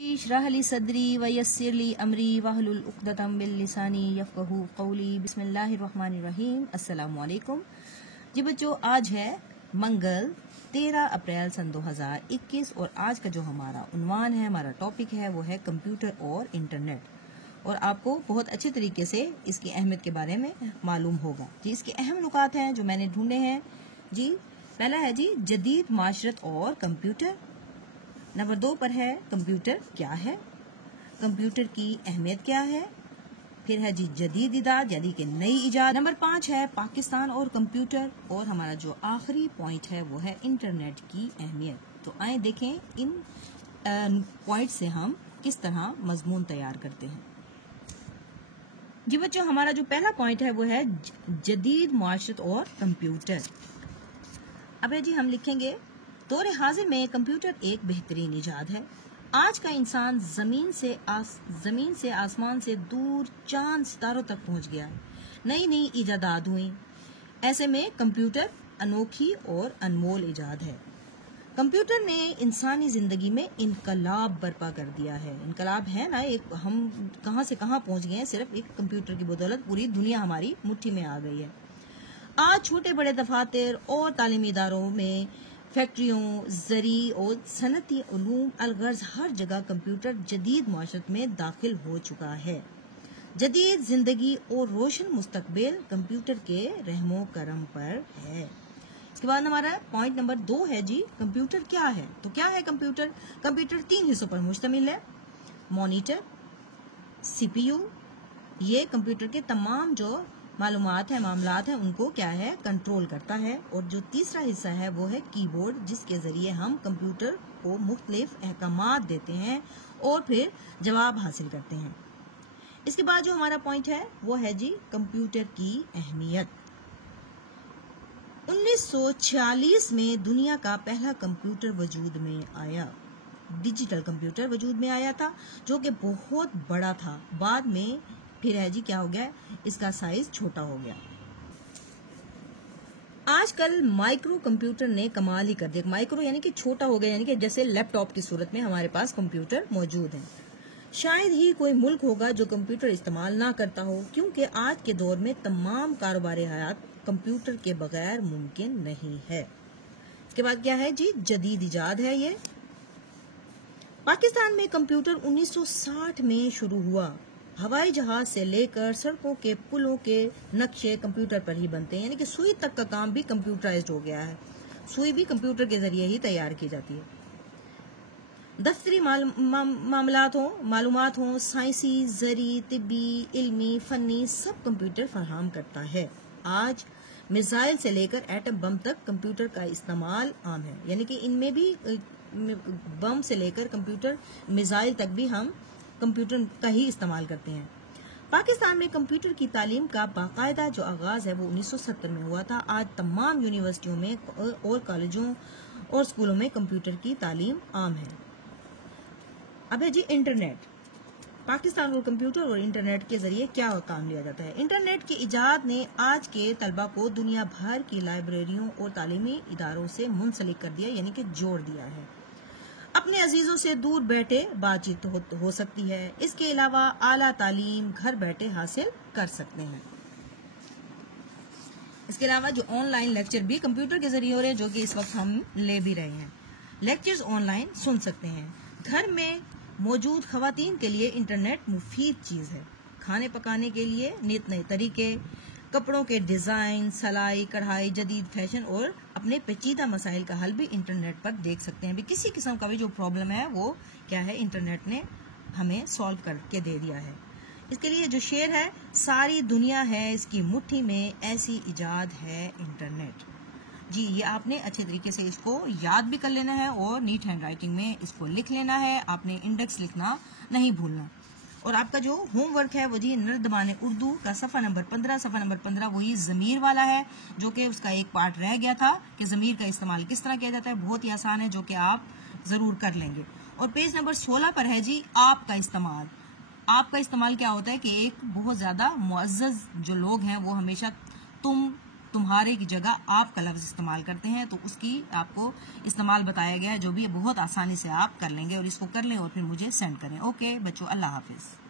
इश्रह ली सदरी वयस्सिर ली अमरी वहलुल उक़दतम मिन लिसानी यफ़क़हू क़ौली। बिस्मिल्लाहिर्रहमानिर्रहीम। अस्सलामु अलैकुम जी बच्चों, आज है मंगल 13 अप्रैल सन 2021 और आज का जो हमारा उन्वान है, हमारा टॉपिक है, वो है कंप्यूटर और इंटरनेट। और आपको बहुत अच्छे तरीके से इसकी अहमियत के बारे में मालूम होगा जी। इसके अहम नुकात हैं जो मैंने ढूंढे हैं जी। पहला है जी जदीद माशरत और कंप्यूटर। नंबर 2 पर है कंप्यूटर क्या है, कंप्यूटर की अहमियत क्या है। फिर है जी जदीद इजाद यानी कि नई इजाद। नंबर 5 है पाकिस्तान और कंप्यूटर। और हमारा जो आखिरी पॉइंट है वो है इंटरनेट की अहमियत। तो आए देखें इन पॉइंट से हम किस तरह मजमून तैयार करते हैं जी बच्चों। हमारा जो पहला पॉइंट है वो है जदीद माशरत और कंप्यूटर। अब है जी हम लिखेंगे दौर हाजिर में कंप्यूटर एक बेहतरीन इजाद है। आज का इंसान जमीन से आसमान से दूर चांद सितारों तक पहुंच गया। नई नई इजादात हुई। ऐसे में कंप्यूटर अनोखी और अनमोल इजाद है। कंप्यूटर ने इंसानी जिंदगी में इनकलाब बर्पा कर दिया है। इनकलाब है ना, एक हम कहां से कहां पहुंच गए हैं, सिर्फ एक कंप्यूटर की बदौलत पूरी दुनिया हमारी मुट्ठी में आ गई है। आज छोटे बड़े दफातर और तालीमी इदारों में, फैक्ट्रियों, ज़री और सनती उलूम अलगर्ज हर जगह कंप्यूटर जदीद माशरत में दाखिल हो चुका है। जदीद जिंदगी और रोशन मुस्तकबिल कंप्यूटर के रहमो करम पर है। इसके बाद हमारा पॉइंट नंबर 2 है जी कंप्यूटर क्या है। तो क्या है कंप्यूटर? कंप्यूटर 3 हिस्सों पर मुश्तमिल है। मॉनिटर, सीपीयू, ये कंप्यूटर के तमाम जो मालूमात है, मामलात है, उनको क्या है कंट्रोल करता है। और जो तीसरा हिस्सा है वो है कीबोर्ड, जिसके जरिए हम कंप्यूटर को मुख्तलिफ अहकामात देते हैं और फिर जवाब हासिल करते हैं। इसके बाद जो हमारा पॉइंट है वो है जी कंप्यूटर की अहमियत। 1946 में दुनिया का पहला कंप्यूटर वजूद में आया। डिजिटल कंप्यूटर वजूद में आया था जो कि बहुत बड़ा था। बाद में फिर है जी क्या हो गया, इसका साइज छोटा हो गया। आजकल माइक्रो कंप्यूटर ने कमाल ही कर दिया। माइक्रो यानी कि छोटा हो गया, यानी कि जैसे लैपटॉप की सूरत में हमारे पास कंप्यूटर मौजूद है। शायद ही कोई मुल्क होगा जो कंप्यूटर इस्तेमाल ना करता हो, क्योंकि आज के दौर में तमाम कारोबारी हयात कंप्यूटर के बगैर मुमकिन नहीं है। इसके बाद क्या है जी जदीद इजाद है ये। पाकिस्तान में कंप्यूटर 1960 में शुरू हुआ। हवाई जहाज से लेकर सड़कों के पुलों के नक्शे कंप्यूटर पर ही बनते हैं, यानी कि सुई तक का काम भी कंप्यूटराइज्ड हो गया है। सुई भी कंप्यूटर के जरिए ही तैयार की जाती है। दफ्तरी मालूमात हो, साइंसी, ज़री, तिब्बी, इल्मी, फनी, सब कंप्यूटर फराहम करता है। आज मिसाइल से लेकर एटम बम तक कंप्यूटर का इस्तेमाल आम है, यानी कि इनमें भी बम से लेकर कंप्यूटर मिसाइल तक भी हम कंप्यूटर का ही इस्तेमाल करते हैं। पाकिस्तान में कंप्यूटर की तालीम का बाकायदा जो आगाज है वो 1970 में हुआ था। आज तमाम यूनिवर्सिटियों में और कॉलेजों और स्कूलों में कंप्यूटर की तालीम आम है। अब है जी इंटरनेट। पाकिस्तान को कंप्यूटर और इंटरनेट के जरिए क्या काम लिया जाता है। इंटरनेट की इजाद ने आज के तलबा को दुनिया भर की लाइब्रेरियों और तालीमी इदारों से मुंसलिक कर दिया, यानी कि जोड़ दिया है। अपने अजीजों से दूर बैठे बातचीत हो सकती है। इसके अलावा आला तालीम घर बैठे हासिल कर सकते हैं। इसके अलावा जो ऑनलाइन लेक्चर भी कंप्यूटर के जरिए हो रहे हैं, जो कि इस वक्त हम ले भी रहे हैं। लेक्चर्स ऑनलाइन सुन सकते हैं। घर में मौजूद खवातीन के लिए इंटरनेट मुफीद चीज है। खाने पकाने के लिए नित नए तरीके, कपड़ों के डिजाइन, सिलाई, कढ़ाई, जदीद फैशन और अपने पेचीदा मसाइल का हल भी इंटरनेट पर देख सकते हैं। भी किसी किस्म का भी जो प्रॉब्लम है वो क्या है इंटरनेट ने हमें सॉल्व करके दे दिया है। इसके लिए जो शेर है, सारी दुनिया है इसकी मुट्ठी में, ऐसी इजाद है इंटरनेट। जी ये आपने अच्छे तरीके से इसको याद भी कर लेना है और नीट हैंड राइटिंग में इसको लिख लेना है। आपने इंडेक्स लिखना नहीं भूलना। और आपका जो होमवर्क है वो जी नर्दबान उर्दू का सफ़ा नंबर 15 वही ज़मीर वाला है, जो कि उसका एक पार्ट रह गया था कि ज़मीर का इस्तेमाल किस तरह किया जाता है। बहुत ही आसान है, जो कि आप ज़रूर कर लेंगे। और पेज नंबर 16 पर है जी आपका इस्तेमाल। आपका इस्तेमाल क्या होता है कि एक बहुत ज़्यादा मुअज़्ज़ज़ जो लोग हैं वो हमेशा तुम, तुम्हारे की जगह आप का लफ्ज इस्तेमाल करते हैं, तो उसकी आपको इस्तेमाल बताया गया है, जो भी बहुत आसानी से आप कर लेंगे। और इसको कर लें और फिर मुझे सेंड करें। ओके बच्चों, अल्लाह हाफिज।